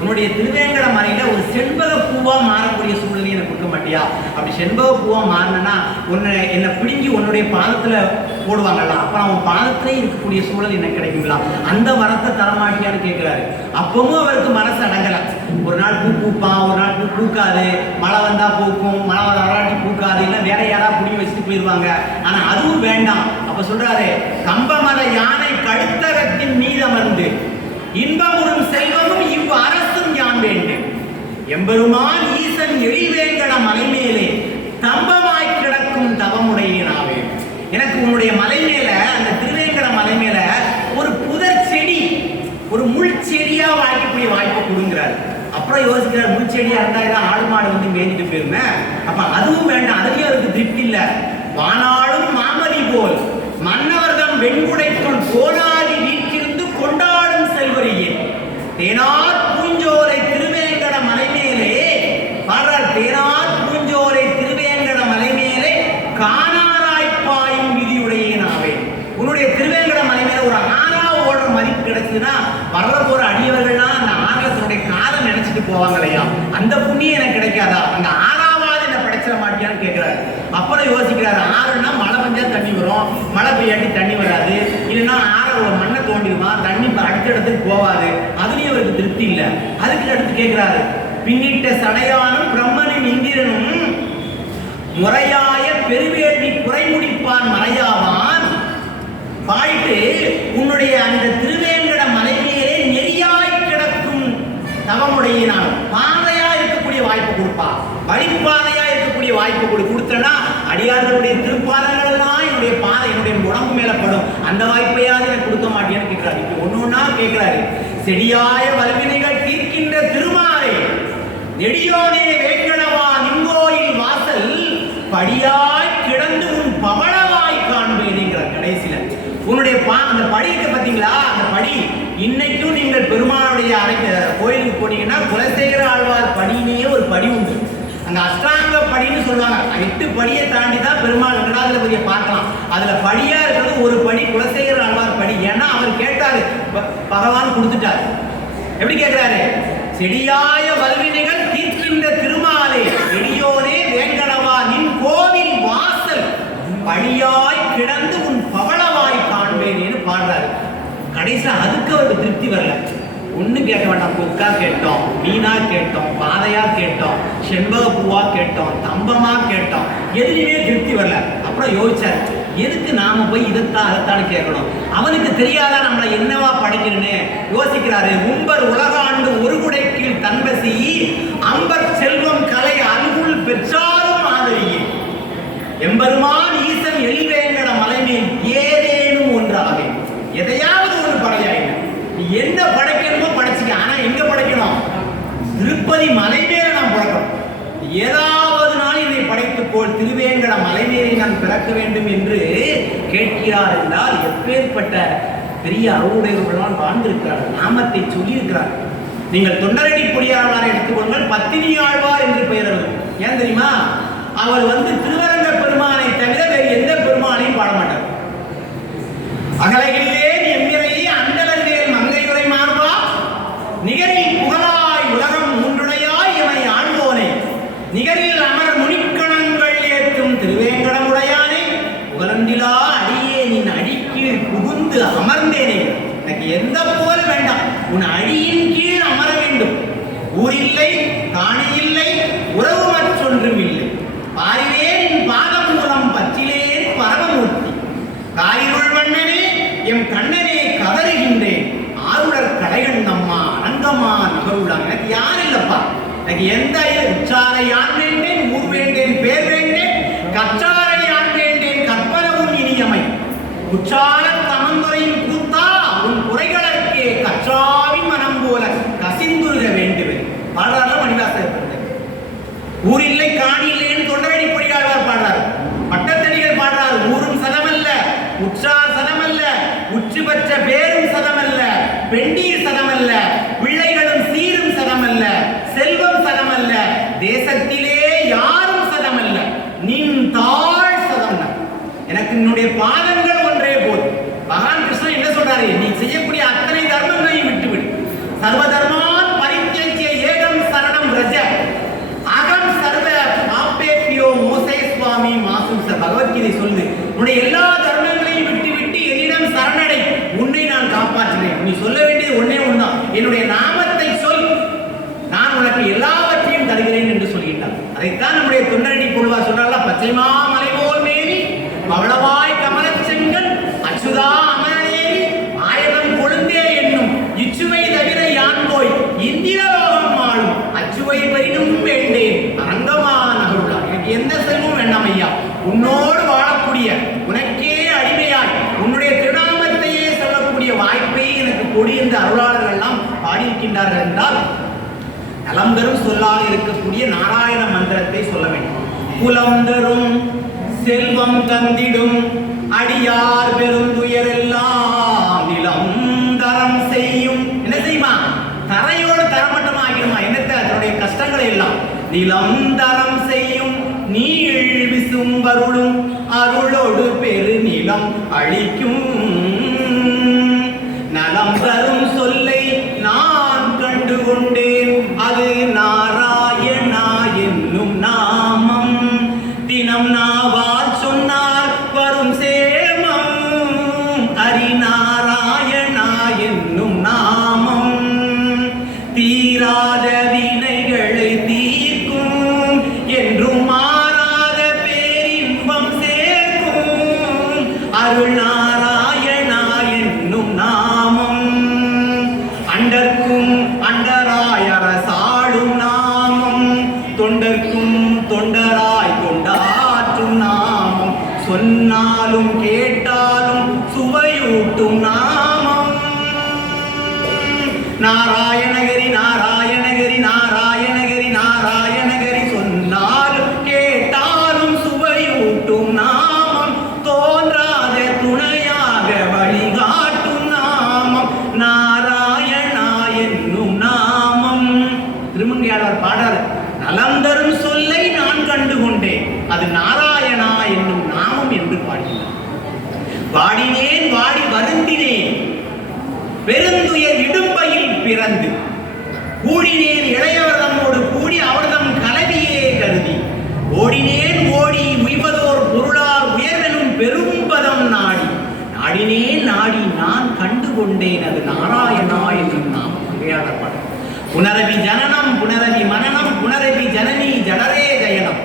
உன்னுடைய திருவேங்கட மலையில ஒரு செண்பக பூவா மாறக்கூடிய சூழ்நிலை எனக்கு கொடுக்க மாட்டியா? அப்படி செண்பக பூவா மாறினா என்னை பிடுங்கி உன்னுடைய பாதத்துல போடுவாங்கல்ல, அப்புறம் அவன் பாதத்திலே இருக்கக்கூடிய சூழல் எனக்கு கிடைக்குங்களா? அந்த வரத்தை தரமாட்டியான்னு கேட்கிறாரு. அப்பவும் அவருக்கு மனசு அடங்கல. ஒரு நாள் பூ பூப்பான், ஒரு நாள் பூ பூக்காது, மழை வந்தா பூக்கும், மழை வராட்டி பூக்காது, இல்லை வேற யாராவது புடிங்கி வச்சுட்டு போயிடுவாங்க. ஆனா அதுவும் வேண்டாம். அப்ப சொல்றாரு, கம்பமத யானை கழுத்தகத்தின் மீது அமர்ந்து இன்பமுறும் செல்வமும் இவ் அரசு எம்பெருமான் ஈசன் எழிவேங்கட மலை மேலே தம்பமாய் கிடக்கும் தவமுடையனாவே. எனக்கு உன்னுடைய மலை மேல, அந்த திருவேங்கட மலை மேல ஒரு புதர் செடி, ஒரு முள் செடியா வாய்க்கக்கூடிய வாய்ப்பை கொடுங்கிறார். அப்புறம் யோசிக்கிறார், முள் செடியா இருந்தா ஏதாவது ஆடு மாடு வந்து மேய்ஞ்சிட்டு போயிருமே, அப்ப அதுவும் வேண்டாம், அதுலயும் அவருக்கு திருப்தி இல்ல. வானாளும் மாமதி போல் மன்னவர்தம் வெண்குடைக்குள் கோனாதி வீட்டிலிருந்து கொண்டாடும் செல்வரியே தேனார் பூஞ்சோலை திருவேங்கட மலை மேலே பாடுறார். தேனார் பூஞ்சோலை திருவேங்கட மலை மேலே காணாராய்ப்பாயும் விதியுடையனாவே. உன்னுடைய திருவேங்கட மலை மேல ஒரு ஆனா ஓடுற மதிப்பு கிடைச்சதுன்னா வர்ற போற அடியவர்கள்லாம் அந்த ஆனலத்தினுடைய காலம் நினைச்சிட்டு போவாங்க இல்லையா, அந்த புண்ணியம் எனக்கு கிடைக்காதா? அந்த ஆறாவது என்ன படைச்சிட மாட்டியான்னு கேட்கிறாரு. அப்புறம் யோசிக்கிறாரு, ஆறுனா மழை பெஞ்சா தண்ணி வரும், மழை பெய்யாட்டி தண்ணி வராது, இல்லைன்னா ஆற ஒரு மண்ணை தோண்டிடுமா, தண்ணி அடுத்த இடத்துக்கு போவாது, அதுலயும் அவருக்கு திருப்தி இல்லை. அதுக்கு அடுத்து கேட்கிறாரு, பின்னிட்ட சடையானும் பிரம்மனும் இந்திரனும் முறையாய பெருவேள்வி குறைமுடிப்பான் மலையாவான். பாயிட்டு உன்னுடைய அந்த திருவேங்கட மலை மேலே நெறியாய் கிடக்கும் தவமுடையினால் பாதையா இருக்கக்கூடிய வாய்ப்பு கொடுப்பா, வழிபாதையா இருக்கக்கூடிய வாய்ப்பு கொடுத்தனா அடியார்களுடைய திருப்பாதங்கள் தான் என்னுடைய பாதை என்னுடைய உடம்பு மேல படும், அந்த வாய்ப்பையாவது எனக்கு கொடுக்க மாட்டேன்னு கேட்கிறாரு. ஒண்ணு ஒண்ணா கேட்கிறாரு. செடியாய வல்வினைகள் தீர்க்கின்ற திருமாலை நெடியோனே வேங்கடவா நிங்கோயில் வாசல் படியாய் கிடந்து உன் பவளவாய் காண்பேன்ங்கிறார் கடைசியில. உன்னுடைய அந்த படி இருக்க பார்த்தீங்களா, அந்த படி இன்னைக்கும் நீங்கள் பெருமானுடைய கோயிலுக்கு போனீங்கன்னா குலசேகர ஆழ்வார் படியிலேயே ஒரு படி உண்டு. அங்க அஷ்டாங்க படின்னு சொல்லுவாங்க, 8 படியை தாண்டி தான் பெருமாள் வெங்கடாஜலபதியை பார்க்கலாம். அதுல படியா இருக்கிறது ஒரு படி குலசேகர ஆழ்வார் படி. ஏன்னா அவர் கேட்டாரு, பகவான் கொடுத்துட்டாரு. எப்படி கேட்கிறாரு? செடியாய வல்வினைகள் தீர்க்கின்ற திருமாலே செடியோனே வேங்கடவா நின் கோவில் வாசல் படியாய் கிடந்து உன் பவளவாய் காண்பேன்னு பாடுறாரு. கடைசி அதுக்கு அவருக்கு திருப்தி வரல. ஒண்ணு கேட்க வேண்டாம், கொக்கா கேட்டோம், மீனா கேட்டோம், பாதையா கேட்டோம், செண்பக பூவா கேட்டோம், தம்பமா கேட்டோம், எதுலையுமே திருப்தி வரல. அப்புறம் யோசிச்சார், எதுக்கு நாம போய் இதைத்தான் அதைத்தான்னு கேட்கணும், அவனுக்கு தெரியாதா நம்மளை என்னவா படைக்கிறேன்னு யோசிக்கிறாரு. உம்பர் உலகாண்டு ஒரு குடைக்கில் தன்பசி அம்பர் செல்வம் கலை அன்புள் பெற்றாலும் ஆதரியே எம்பெருமான் ஈசன் எழிவேங்கட மலைமேல் ஏதேனும் ஒன்றாவே. எதையாவது ஒரு படையாயின, நீ என்ன படைக்கணுமோ படைச்சிக்க, ஆனா எங்க படைக்கணும்? திருப்பதி மலை மேல நாம் படைக்கணும். ஏதாவது நாள் இதை படைத்துக் போல் திருவேங்கட மலை மேலே நான் பிறக்க வேண்டும் என்று கேட்கிறார் என்றால் எப்பேற்பட்ட பெரிய அருளுடையவர்களால் வாழ்ந்திருக்கிறார், நாமத்தை சொல்லியிருக்கிறார். நீங்கள் தொண்டரடி பொடியாளரை எடுத்துக்கொள்ளுங்கள், பத்தினி ஆழ்வார் என்று பெயர் அவர். ஏன் தெரியுமா? அவர் திருவரங்க பெருமானை தவிர வேறு எந்த பெருமானையும் பாட மாட்டார். அகலகில்லே எம்மிரையே அண்டலந்தேல் மங்கையுரை மார்பா நிகரில் புகழாய் உலகம் மூன்றுடையாய் எமை ஆழ்வோனை நிகரில் அமர் முனிக்கணங்கள் ஏற்றும் திருவேங்கடமுடையானே புகழந்திலா அடியே நின் அடிக்கீழ் புகுந்து அமர்ந்தேனே. எனக்கு எந்த புகழ் வேண்டாம், உன் அடியின் கீழ் அமர வேண்டும். ஊரில்லை காணி இல்லை உறவு மற்றொன்றும் இல்லை, பாரிலே நின் பாதம் மூலம் பற்றிலேன் பரமமூர்த்தி காரிருள் வண்ணனே எம் கண்ணனே கதறுகின்றேன் ஆருடர் கடைகள் நம்மா அனங்கமா நகருளாங்க. எனக்கு யார் இல்லப்பா, எனக்கு எந்த உச்சாரை ஆண் வேண்டேன், ஊர் வேண்டேன், பேர் வேண்டேன், கற்றாரை ஆண் வேண்டேன், கற்பனவும் இனியமை உச்சார தமந்துரையும் கூத்தா உன் குறைகளுக்கே கற்றாவின் மனம் போல கசிந்துருக வேண்டுவேன் பாடுறாரு மணிவாசகர். ஊரில்லை காணி இல்லைன்னு தொண்டரடி பொடியாழ்வார் பாடுறாரு, பட்டத்தடிகள் பாடுறாரு. ஊரும் சதமல்ல, உற்றார் சதமல்ல, உற்று பெற்ற பேரும் சதமல்ல, பெண்டீர் சதமல்ல, பிள்ளைகளும் சீரும் சதமல்ல, செல்வம் சதமல்ல, தேசத்திலே யாரும் சதமல்ல, நின் தாழ் சதம். எனக்கு என்னுடைய பாதங்கள் ஒன்றே போதும். பகவான் கிருஷ்ணன் என்ன சொல்றாரு? நீ செய்யக்கூடிய அத்தனை தர்மங்களையும் விட்டுவிடு. சர்வ தர்மான் பரித்யஜ்ய ஏகம் சரணம் ரஜ அகம் சர்வ பாப்பேபியோ மோசே சுவாமி மாசுச. பகவத்கீதை சொல்லுது, உன்னுடைய எல்லா தர்மங்களையும் விட்டு விட்டு என்னிடம் சரணடை, உன்னை நான் காப்பாற்றுவேன். நீ சொல்ல வேண்டியது ஒன்னே ஒண்ணுதான், என்னுடைய நாமத்தை சொல், நான் உனக்கு எல்லாவற்றையும் தருகிறேன் என்று சொல்கின்றார். அதைத்தான் நம்முடைய தொண்டரடி பொழுவா சொல்றாங்க, பச்சைமா மலைபோல் மேனி பவளவாய் கமலச் செங்கல் அச்சுதா அமரேறி ஆயிரம் கொழுந்தே என்னும் இச்சுவை தவிர யான் போய் இந்திரலோகம் ஆளும் அச்சுவை எனக்கு கொடி என்று அருளாளர்கள் எல்லாம் பாடியிருக்கின்றார்கள் என்றால் நலம் தரும் சொல்லாக இருக்கக்கூடிய நாராயண மந்திரத்தை சொல்ல வேண்டும். குலம் தரும் செல்வம் தந்திடும் அடியார் பெருந்துயரெல்லாம் நிலம் தரம் செய்யும். என்ன செய்யுமா? தரையோடு தரமட்டம் ஆகிடுமா? என்னத்தை? அதனுடைய கஷ்டங்களை எல்லாம் நிலம் தரம் செய்யும் நீள் விசும் வருளும் அருளோடு பெரு நிலம் அழிக்கும். நலம் தரும் சொல்லை நான் கண்டு கொண்டேன், அது நாராயணா என்னும் நாமம். தினம் நாவால் சொன்னால் வரும் சேமம், ஹரிநாராயணா என்னும் நாமம். தீராத வினைகளை தீர்க்கும், என்றும் மாறாத பேரின்பம் சேர்க்கும், அருள் நாராயணா என்னும் நாமம். அண்டர்க்கும் அண்டராய் அரசாளும் நாமம், தொண்டர்க்கும் தொண்டராய் தொண்டாற்றும் நாமம். சொன்னாலும் கேட்டாலும் சுவையூட்டும் நாமம். நாராயணகிரி நாராயணகிரி நாராயணகிரி நாராயணகிரி, சொன்னாலும் கேட்டாலும் சுவையூட்டும் நாமம். தோன்றாத துணையாக வழிகாட்டும் நாமம், நாராயணா என்னும் நாமம். திருமங்கையாளர் பாடல், நலம் தரும் சொல்லை நான் கண்டு கொண்டேன், அது நாராயணா என்னும் நாமம் என்று பாடினார். வாடினேன் வாடி வருந்தினேன், பெருந்துயர் இடும்பையில் பிறந்து கூடினேன் இளையவர்தமோடு கூடி அவர்தம் கலவியே கருதி. ஓடினேன் ஓடி உய்வதோர் பொருளால் உயர்வெனும் பெரும்பதம் நாடி. நாடினேன் நாடி நான் கண்டு கொண்டேன், அது நாராயணா என்னும் நாமம். பாடல். புனரவி ஜனனம் புனரவி மனனம் புனரவி ஜனனி ஜடரே ஜயனம்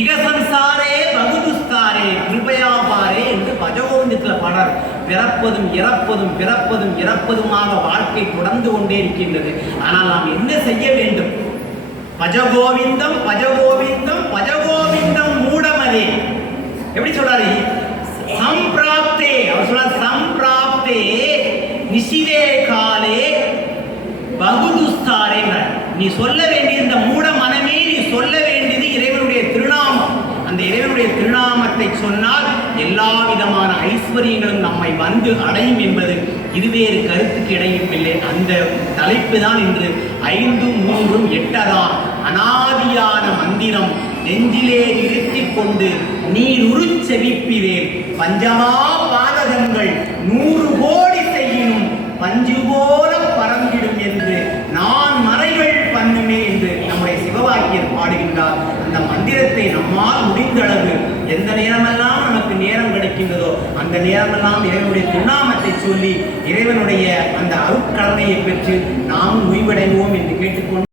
இகசம்சாரே பகுதுஸ்தாரே கிருபயாபாரே என்று பஜகோவிந்தத்தில் பாடல். பிறப்பதும் இறப்பதும் பிறப்பதும் இறப்பதுமாக வாழ்க்கை தொடர்ந்து கொண்டே இருக்கின்றது. ஆனால் நாம் என்ன செய்ய வேண்டும்? பஜகோவிந்தம் பஜகோவிந்தம் பஜகோவிந்தம் மூடமதே. எப்படி சொல்றாரு? சம்பிராப்தே, அவர் சொல்றார் சம்பிராப்தே நிஷிதே காலே பகுதுஸ்தாரே. நீ சொல்ல வேண்டிய இந்த மூட மனமே, நீ சொல்ல வேண்டியது இறைவனுடைய திருநாமம். அந்த இறைவனுடைய திருநாமத்தை சொன்னால் எல்லா விதமான ஐஸ்வர்யங்களும் நம்மை வந்து அடையும் என்பது இருவேறு கருத்துக்கு இடையும் இல்லை. அந்த தலைப்பு தான் இன்று 5, 3, 8 அனாதியான மந்திரம் நெஞ்சிலே நிறுத்திக் கொண்டு நீர் உருச்செவிப்பிலேன். பஞ்சமா பாதகங்கள் 100 கோடி செய்யினும் பஞ்சு போல பறந்திடும் என்று நான் மறைகள் பண்ணுமே என்று நம்முடைய சிவவாக்கியர் பாடுகின்றார். அந்த மந்திரத்தை நம்மால் முடிந்தளவு எந்த நேரமெல்லாம் நமக்கு நேரம் கிடைக்கின்றதோ அந்த நேரமெல்லாம் இறைவனுடைய திருநாமத்தை சொல்லி இறைவனுடைய அந்த அருட்கருணையை பெற்று நாம் உய்வடைவோம் என்று கேட்டுக்கொண்டு